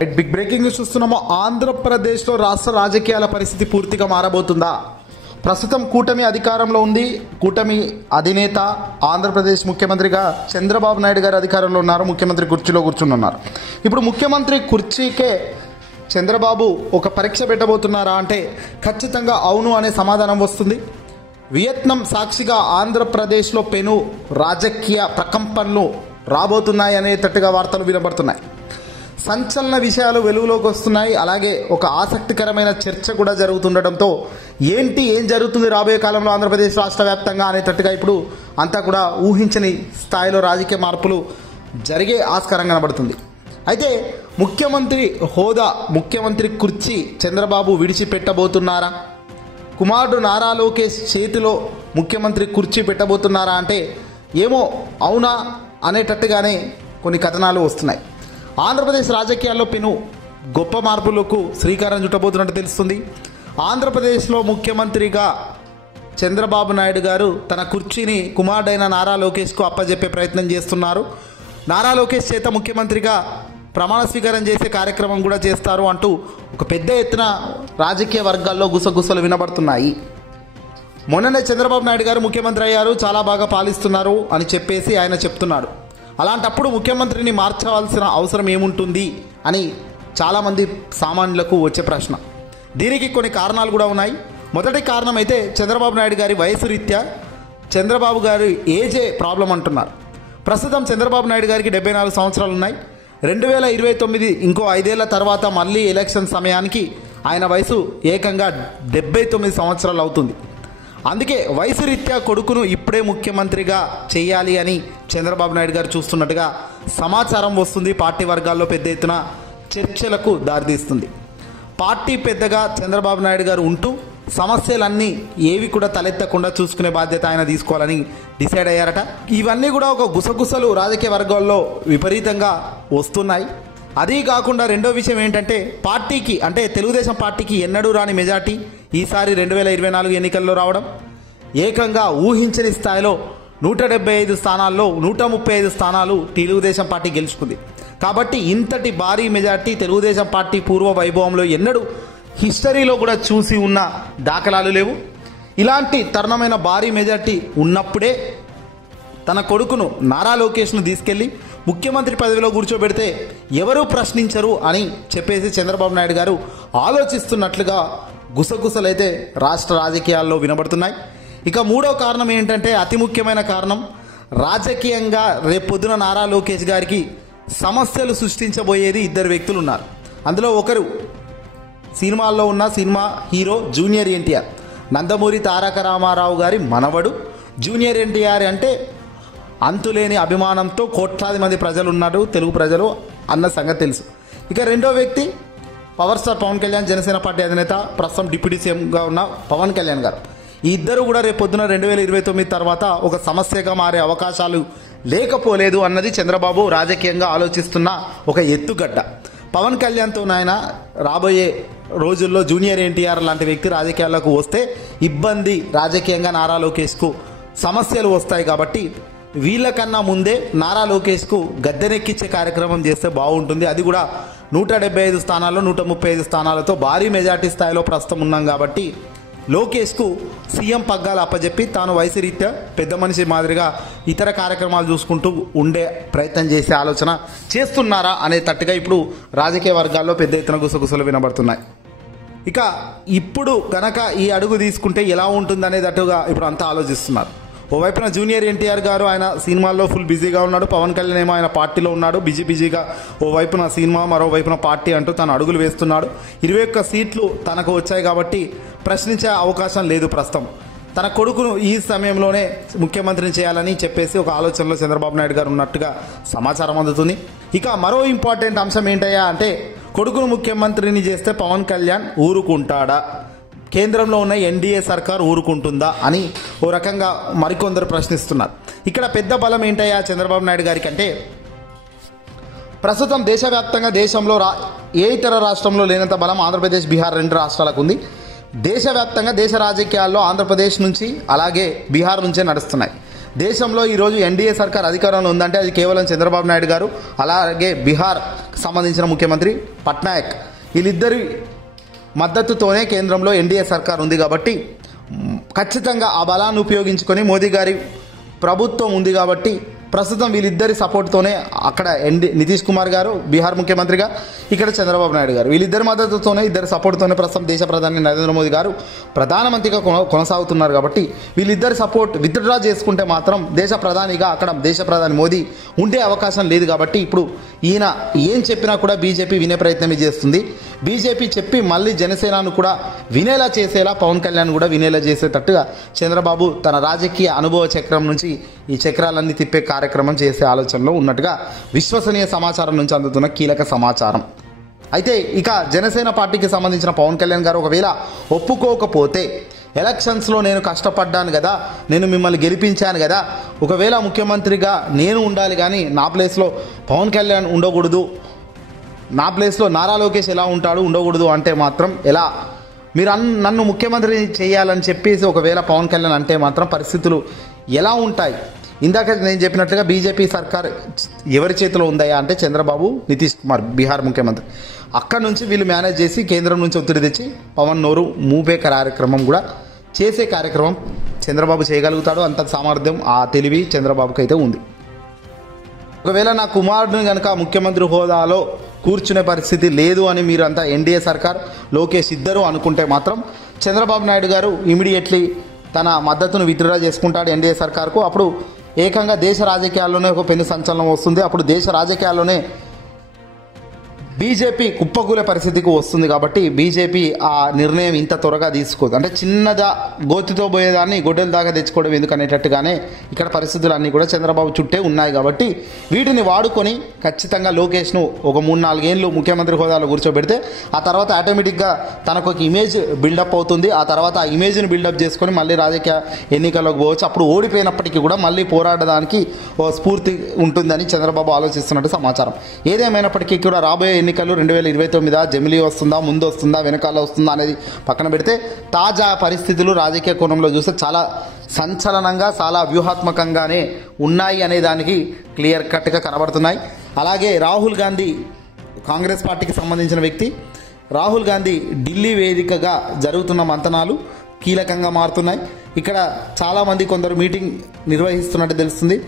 Big breaking news చూస్తున్నాము. ఆంధ్రప్రదేశ్లో రాష్ట్ర రాజకీయాల పరిస్థితి పూర్తిగా మారబోతుందా? ప్రస్తుతం కూటమి అధికారంలో ఉంది. కూటమి అధినేత ఆంధ్రప్రదేశ్ ముఖ్యమంత్రిగా చంద్రబాబు నాయుడు గారు అధికారంలో ఉన్నారు. ముఖ్యమంత్రి కుర్చీలో కూర్చున్నారు. ఇప్పుడు ముఖ్యమంత్రి కుర్చీకే చంద్రబాబు ఒక పరీక్ష పెట్టబోతున్నారా అంటే ఖచ్చితంగా అవును అనే సమాధానం వస్తుంది. వియత్నాం సాక్షిగా ఆంధ్రప్రదేశ్లో పెను రాజకీయ ప్రకంపనలు రాబోతున్నాయి అనేటట్టుగా వార్తలు వినబడుతున్నాయి. సంచలన విషయాలు వెలుగులోకి వస్తున్నాయి. అలాగే ఒక ఆసక్తికరమైన చర్చ కూడా జరుగుతుండటంతో ఏం జరుగుతుంది రాబోయే కాలంలో ఆంధ్రప్రదేశ్ రాష్ట్ర వ్యాప్తంగా అనేటట్టుగా ఇప్పుడు అంతా కూడా ఊహించని స్థాయిలో రాజకీయ మార్పులు జరిగే ఆస్కారం కనబడుతుంది. అయితే ముఖ్యమంత్రి హోదా, ముఖ్యమంత్రి కుర్చీ చంద్రబాబు విడిచిపెట్టబోతున్నారా? కుమారుడు నారా లోకేష్ చేతిలో ముఖ్యమంత్రి కుర్చీ పెట్టబోతున్నారా అంటే ఏమో అవునా అనేటట్టుగానే కొన్ని కథనాలు వస్తున్నాయి. ఆంధ్రప్రదేశ్ రాజకీయాల్లో పెను గొప్ప మార్పులకు శ్రీకారం చుట్టబోతున్నట్టు తెలుస్తుంది. ఆంధ్రప్రదేశ్లో ముఖ్యమంత్రిగా చంద్రబాబు నాయుడు గారు తన కుర్చీని కుమారుడైన నారా లోకేష్కు అప్పజెప్పే ప్రయత్నం చేస్తున్నారు. నారా లోకేష్ చేత ముఖ్యమంత్రిగా ప్రమాణ స్వీకారం చేసే కార్యక్రమం కూడా చేస్తారు అంటూ ఒక పెద్ద ఎత్తున రాజకీయ వర్గాల్లో గుసగుసలు వినబడుతున్నాయి. మొన్ననే చంద్రబాబు నాయుడు గారు ముఖ్యమంత్రి అయ్యారు, చాలా బాగా పాలిస్తున్నారు అని చెప్పేసి ఆయన చెప్తున్నాడు. అలాంటప్పుడు ముఖ్యమంత్రిని మార్చవలసిన అవసరం ఏముంటుంది అని చాలామంది సామాన్యులకు వచ్చే ప్రశ్న. దీనికి కొన్ని కారణాలు కూడా ఉన్నాయి. మొదటి కారణం అయితే చంద్రబాబు నాయుడు గారి వయసు రీత్యా చంద్రబాబు గారి ఏజే ప్రాబ్లం అంటున్నారు. ప్రస్తుతం చంద్రబాబు నాయుడు గారికి 74 సంవత్సరాలు ఉన్నాయి. 2029 ఇంకో 5 ఏళ్ల తర్వాత మళ్ళీ ఎలక్షన్ సమయానికి ఆయన వయసు ఏకంగా 79 సంవత్సరాలు అవుతుంది. అందుకే వయసు రీత్యా కొడుకును ఇప్పుడే ముఖ్యమంత్రిగా చేయాలి అని చంద్రబాబు నాయుడు గారు చూస్తున్నట్టుగా సమాచారం వస్తుంది. పార్టీ వర్గాల్లో పెద్ద ఎత్తున చర్చలకు దారితీస్తుంది. పార్టీ పెద్దగా చంద్రబాబు నాయుడు గారు ఉంటూ సమస్యలన్నీ ఏవి కూడా తలెత్తకుండా చూసుకునే బాధ్యత ఆయన తీసుకోవాలని డిసైడ్ అయ్యారట. ఇవన్నీ కూడా ఒక గుసగుసలు రాజకీయ వర్గాల్లో విపరీతంగా వస్తున్నాయి. అదీ కాకుండా రెండో విషయం ఏంటంటే పార్టీకి అంటే తెలుగుదేశం పార్టీకి ఎన్నడూ రాని మెజార్టీ ఈసారి 2024 ఎన్నికల్లో రావడం. ఏకంగా ఊహించని స్థాయిలో 175 స్థానాల్లో 135 స్థానాలు తెలుగుదేశం పార్టీ గెలుచుకుంది. కాబట్టి ఇంతటి భారీ మెజార్టీ తెలుగుదేశం పార్టీ పూర్వ వైభవంలో ఎన్నడూ హిస్టరీలో కూడా చూసి ఉన్న దాఖలాలు లేవు. ఇలాంటి తరుణమైన భారీ మెజార్టీ ఉన్నప్పుడే తన కొడుకును నారా లోకేష్ను తీసుకెళ్లి ముఖ్యమంత్రి పదవిలో కూర్చోబెడితే ఎవరూ ప్రశ్నించరు అని చెప్పేసి చంద్రబాబు నాయుడు గారు ఆలోచిస్తున్నట్లుగా గుసగుసలైతే రాష్ట్ర రాజకీయాల్లో వినబడుతున్నాయి. ఇక మూడో కారణం ఏంటంటే అతి ముఖ్యమైన కారణం, రాజకీయంగా రేపొద్దున నారా లోకేష్ గారికి సమస్యలు సృష్టించబోయేది 2 వ్యక్తులు ఉన్నారు. అందులో ఒకరు సినిమాల్లో ఉన్న cinema hero junior NTR, Nandamuri Taraka Ramarao గారి మనవడు. జూనియర్ ఎన్టీఆర్ అంటే అంతులేని అభిమానంతో కోట్లాది మంది ప్రజలు ఉన్నారు, తెలుగు ప్రజలు అన్న సంగతి తెలుసు. ఇక రెండో వ్యక్తి power star Pawan Kalyan, Janasena party అధినేత, ప్రస్తుతం డిప్యూటీ సీఎంగా ఉన్న పవన్ కళ్యాణ్ గారు. ఈ ఇద్దరు కూడా రేపొద్దున 2029 తర్వాత ఒక సమస్యగా మారే అవకాశాలు లేకపోలేదు అన్నది చంద్రబాబు రాజకీయంగా ఆలోచిస్తున్న ఒక ఎత్తుగడ్డ. పవన్ కళ్యాణ్తో నాయన రాబోయే రోజుల్లో జూనియర్ ఎన్టీఆర్ లాంటి వ్యక్తి రాజకీయాల్లోకి వస్తే ఇబ్బంది, రాజకీయంగా నారా లోకేష్కు సమస్యలు వస్తాయి. కాబట్టి వీళ్ళకన్నా ముందే నారా లోకేష్కు గద్దెనెక్కించే కార్యక్రమం చేస్తే బాగుంటుంది. అది కూడా 175 స్థానాల్లో 135 స్థానాలతో భారీ మెజార్టీ స్థాయిలో ప్రస్తుతం ఉన్నాం. కాబట్టి లోకేష్కు సీఎం పగ్గాలు అప్పచెప్పి తాను వయసు రీత్యా పెద్ద మనిషి మాదిరిగా ఇతర కార్యక్రమాలు చూసుకుంటూ ఉండే ప్రయత్నం చేసే ఆలోచన చేస్తున్నారా అనే తట్టుగా ఇప్పుడు రాజకీయ వర్గాల్లో పెద్ద ఎత్తున గుసగుసలు వినబడుతున్నాయి. ఇక ఇప్పుడు కనుక ఈ అడుగు తీసుకుంటే ఎలా ఉంటుంది అనేటట్టుగా ఇప్పుడు అంతా ఆలోచిస్తున్నారు. ఓవైపున జూనియర్ ఎన్టీఆర్ గారు ఆయన సినిమాల్లో ఫుల్ బిజీగా ఉన్నాడు, పవన్ కళ్యాణ్ ఏమో ఆయన పార్టీలో ఉన్నాడు, బిజీగా ఓవైపున సినిమా మరోవైపున పార్టీ అంటూ తను అడుగులు వేస్తున్నాడు. 21 సీట్లు తనకు వచ్చాయి కాబట్టి ప్రశ్నించే అవకాశం లేదు. ప్రస్తుతం తన కొడుకును ఈ సమయంలోనే ముఖ్యమంత్రిని చేయాలని చెప్పేసి ఒక ఆలోచనలో చంద్రబాబు నాయుడు గారు ఉన్నట్టుగా సమాచారం అందుతుంది. ఇక మరో ఇంపార్టెంట్ అంశం ఏంటయ్యా అంటే కొడుకును ముఖ్యమంత్రిని చేస్తే పవన్ కళ్యాణ్ ఊరుకుంటాడా, కేంద్రంలో ఉన్న ఎన్డీఏ సర్కార్ ఊరుకుంటుందా అని ఓ రకంగా మరికొందరు ప్రశ్నిస్తున్నారు. ఇక్కడ పెద్ద బలం ఏంటయ్యా చంద్రబాబు నాయుడు గారికి అంటే ప్రస్తుతం దేశవ్యాప్తంగా దేశంలో ఏ ఇతర రాష్ట్రంలో లేనంత బలం ఆంధ్రప్రదేశ్, బీహార్ 2 రాష్ట్రాలకు ఉంది. దేశవ్యాప్తంగా దేశ రాజకీయాల్లో ఆంధ్రప్రదేశ్ నుంచి అలాగే బీహార్ నుంచే నడుస్తున్నాయి. దేశంలో ఈరోజు ఎన్డీఏ సర్కార్ అధికారంలో ఉందంటే అది కేవలం చంద్రబాబు నాయుడు గారు అలాగే బీహార్ సంబంధించిన ముఖ్యమంత్రి పట్నాయక్, వీళ్ళిద్దరి మద్దతుతోనే కేంద్రంలో ఎన్డీఏ సర్కార్ ఉంది కాబట్టి ఖచ్చితంగా ఆ బలాన్ని ఉపయోగించుకొని మోదీ గారి ప్రభుత్వం ఉంది కాబట్టి ప్రస్తుతం వీళ్ళిద్దరి సపోర్ట్తోనే అక్కడ నితీష్ కుమార్ గారు బీహార్ ముఖ్యమంత్రిగా, ఇక్కడ చంద్రబాబు నాయుడు గారు, వీళ్ళిద్దరి మద్దతుతోనే ఇద్దరి సపోర్ట్తోనే ప్రస్తుతం దేశ ప్రధాని నరేంద్ర మోదీ గారు ప్రధానమంత్రిగా కొనసాగుతున్నారు. కాబట్టి వీళ్ళిద్దరి సపోర్ట్ విత్డ్రా చేసుకుంటే మాత్రం దేశ ప్రధానిగా అక్కడ దేశ ప్రధాని మోదీ ఉండే అవకాశం లేదు. కాబట్టి ఇప్పుడు ఈయన ఏం చెప్పినా కూడా బీజేపీ వినే ప్రయత్నమే చేస్తుంది. బీజేపీ చెప్పి మళ్ళీ జనసేనను కూడా వినేలా చేసేలా, పవన్ కళ్యాణ్ కూడా వినేలా చేసేటట్టుగా చంద్రబాబు తన రాజకీయ అనుభవ చక్రం నుంచి ఈ చక్రాలన్నీ తిప్పే కార్యక్రమం చేసే ఆలోచనలో ఉన్నట్టుగా విశ్వసనీయ సమాచారం నుంచి అందుతున్న కీలక సమాచారం. అయితే ఇక జనసేన పార్టీకి సంబంధించిన పవన్ కళ్యాణ్ గారు ఒకవేళ ఒప్పుకోకపోతే, ఎలక్షన్స్లో నేను కష్టపడ్డాను కదా, నేను మిమ్మల్ని గెలిపించాను కదా, ఒకవేళ ముఖ్యమంత్రిగా నేను ఉండాలి కానీ నా ప్లేస్లో పవన్ కళ్యాణ్ ఉండకూడదు, నా ప్లేస్లో నారా లోకేష్ ఎలా ఉంటాడు ఉండకూడదు అంటే మాత్రం ఎలా, మీరు నన్ను ముఖ్యమంత్రి చేయాలని చెప్పేసి ఒకవేళ పవన్ కళ్యాణ్ అంటే మాత్రం పరిస్థితులు ఎలా ఉంటాయి? ఇందాక నేను చెప్పినట్లుగా బీజేపీ సర్కార్ ఎవరి చేతిలో ఉందయా అంటే చంద్రబాబు, నితీష్ కుమార్ బీహార్ ముఖ్యమంత్రి, అక్కడ నుంచి వీళ్ళు మేనేజ్ చేసి కేంద్రం నుంచి ఒత్తిడి తెచ్చి పవన్ నోరు మూపే కార్యక్రమం కూడా చేసే కార్యక్రమం చంద్రబాబు చేయగలుగుతాడు. అంత సామర్థ్యం, ఆ తెలివి చంద్రబాబుకి అయితే ఉంది. ఒకవేళ నా కుమారుడిని కనుక ముఖ్యమంత్రి హోదాలో కూర్చునే పరిస్థితి లేదు అని మీరు అంతా ఎన్డీఏ సర్కార్, లోకేష్ ఇద్దరు అనుకుంటే మాత్రం చంద్రబాబు నాయుడు గారు ఇమీడియట్లీ తన మద్దతును విత్డ్రా చేసుకుంటాడు ఎన్డీఏ సర్కార్కు. అప్పుడు ఏకంగా దేశ రాజకీయాల్లోనే ఒక పెను సంచలనం వస్తుంది. అప్పుడు దేశ రాజకీయాల్లోనే బీజేపీ కుప్పకూలే పరిస్థితికి వస్తుంది. కాబట్టి బీజేపీ ఆ నిర్ణయం ఇంత త్వరగా తీసుకోదు. అంటే చిన్నదా గోతితో పోయేదాన్ని గొడ్డల దాకా తెచ్చుకోవడం ఎందుకనేటట్టుగానే ఇక్కడ పరిస్థితులు అన్నీ కూడా చంద్రబాబు చుట్టే ఉన్నాయి. కాబట్టి వీటిని వాడుకొని ఖచ్చితంగా లోకేష్ను ఒక 3-4 ఏళ్ళు ముఖ్యమంత్రి హోదాలో కూర్చోబెడితే ఆ తర్వాత ఆటోమేటిక్గా తనకు ఒక ఇమేజ్ బిల్డప్ అవుతుంది. ఆ తర్వాత ఆ ఇమేజ్ని బిల్డప్ చేసుకొని మళ్ళీ రాజకీయ ఎన్నికల్లోకి పోవచ్చు. అప్పుడు ఓడిపోయినప్పటికీ కూడా మళ్ళీ పోరాడడానికి ఓ స్ఫూర్తి ఉంటుందని చంద్రబాబు ఆలోచిస్తున్నట్టు సమాచారం. ఏదేమైనప్పటికీ కూడా రాబోయే ఎన్నికలు 2029 జమిలీ వస్తుందా, ముందు వస్తుందా, వెనకాల వస్తుందా అనేది పక్కన పెడితే తాజా పరిస్థితులు రాజకీయ కోణంలో చూస్తే చాలా సంచలనంగా, చాలా వ్యూహాత్మకంగానే ఉన్నాయి అనే దానికి క్లియర్ కట్గా కనబడుతున్నాయి. అలాగే రాహుల్ గాంధీ, కాంగ్రెస్ పార్టీకి సంబంధించిన వ్యక్తి రాహుల్ గాంధీ ఢిల్లీ వేదికగా జరుగుతున్న మంతనాలు కీలకంగా మారుతున్నాయి. ఇక్కడ చాలామంది కొందరు మీటింగ్ నిర్వహిస్తున్నట్టు తెలుస్తుంది.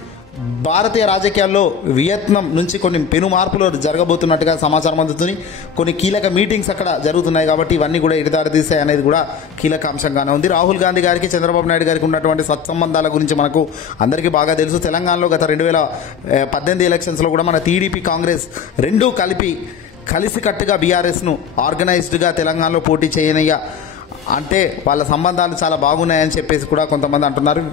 భారతీయ రాజకీయాల్లో వియత్నాం నుంచి కొన్ని పెను మార్పులు జరగబోతున్నట్టుగా సమాచారం అందుతుంది. కొన్ని కీలక మీటింగ్స్ అక్కడ జరుగుతున్నాయి. కాబట్టి ఇవన్నీ కూడా ఎడదారి తీసాయి అనేది కూడా కీలక అంశంగానే ఉంది. రాహుల్ గాంధీ గారికి చంద్రబాబు నాయుడు గారికి ఉన్నటువంటి సత్సంబంధాల గురించి మనకు అందరికీ బాగా తెలుసు. తెలంగాణలో గత 2018 ఎలక్షన్స్లో కూడా మన టీడీపీ, కాంగ్రెస్ రెండూ కలిసికట్టుగా బీఆర్ఎస్ను ఆర్గనైజ్డ్గా తెలంగాణలో పోటీ చేయనయ్యా అంటే వాళ్ళ సంబంధాలు చాలా బాగున్నాయని చెప్పేసి కూడా కొంతమంది అంటున్నారు.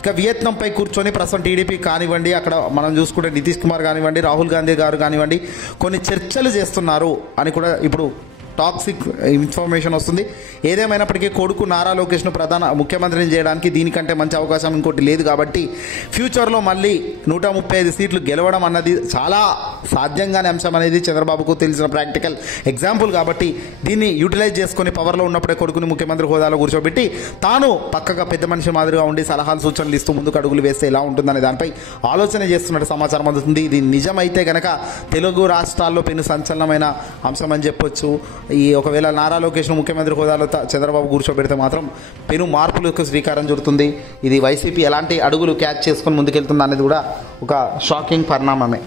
ఇక వియత్నాంపై కూర్చొని ప్రస్తుతం టీడీపీ కానివ్వండి, అక్కడ మనం చూసుకుంటే నితీష్ కుమార్ కానివ్వండి, రాహుల్ గాంధీ గారు కానివ్వండి కొన్ని చర్చలు చేస్తున్నారు అని కూడా ఇప్పుడు టాక్సిక్ ఇన్ఫర్మేషన్ వస్తుంది. ఏదేమైనప్పటికీ కొడుకు నారా లోకేష్ను ప్రధాన ముఖ్యమంత్రిని చేయడానికి దీనికంటే మంచి అవకాశం ఇంకోటి లేదు. కాబట్టి ఫ్యూచర్లో మళ్ళీ 135 సీట్లు గెలవడం అన్నది చాలా సాధ్యంగానే అంశం అనేది చంద్రబాబుకు తెలిసిన ప్రాక్టికల్ ఎగ్జాంపుల్. కాబట్టి దీన్ని యూటిలైజ్ చేసుకొని పవర్లో ఉన్నప్పుడే కొడుకుని ముఖ్యమంత్రి హోదాలో కూర్చోబెట్టి తాను పక్కగా పెద్ద మనిషి మాదిరిగా ఉండి సలహాలు సూచనలు ఇస్తూ ముందుకు అడుగులు వేస్తే ఎలా ఉంటుందనే దానిపై ఆలోచన చేస్తున్నట్టు సమాచారం అందుతుంది. ఇది నిజమైతే గనక తెలుగు రాష్ట్రాల్లో పెను సంచలనమైన అంశం అని చెప్పొచ్చు. ఈ ఒకవేళ నారా లోకేష్ ముఖ్యమంత్రి హోదాలో చంద్రబాబు కూర్చోబెడితే మాత్రం పెను మార్పులకు శ్రీకారం చుడుతుంది. ఇది వైసీపీ ఎలాంటి అడుగులు క్యాచ్ చేసుకొని ముందుకెళ్తుంది అనేది కూడా ఒక షాకింగ్ పరిణామమే.